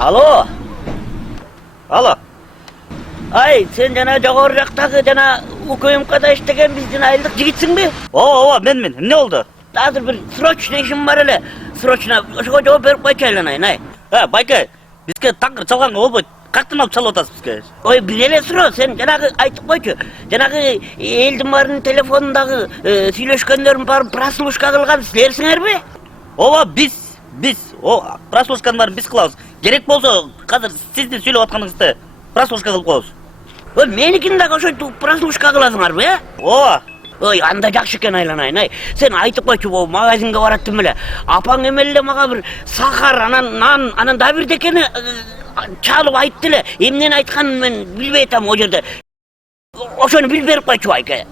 Alo. Alo. Ay, sen jana jogorу жактагы жана УКМКда иштеген биздин айылдык жигитсиңби? Ооба, менмин. Эмне болду? Азыр бир срочный ишим бар эле. Срочно ошого жооп берип койчу айланайын, ай. Байке, бизге таңкыр чалганга болбойт. Кактан алып чалып атасыз бизге? Ой, бир эле суроо, сен жанагы айтып койчу. Жанагы элдин баарынын телефонундагы сүйлөшкөндөрүн барып прослушка кылган силерсиңерби? Ооба, биз прослушканы баарын биз кылабыз. Керек болсо, азыр сиздин сүйлөп атканыңызды прослушка кылып коебуз. Ой, меникин дагы ошентип прослушка кыласыңарбы, э? Ооба. Ой, анда жакшы экен айланайын, ай. Сен айтып койчу, могу магазинге бараттым эле. Апаң эмели эле мага бир сахар, анан нан, анан да бирдекени чалып айтты эле. Эмнени айтканын мен билбей атам о жерде. Ошону билип берип койчу, байке.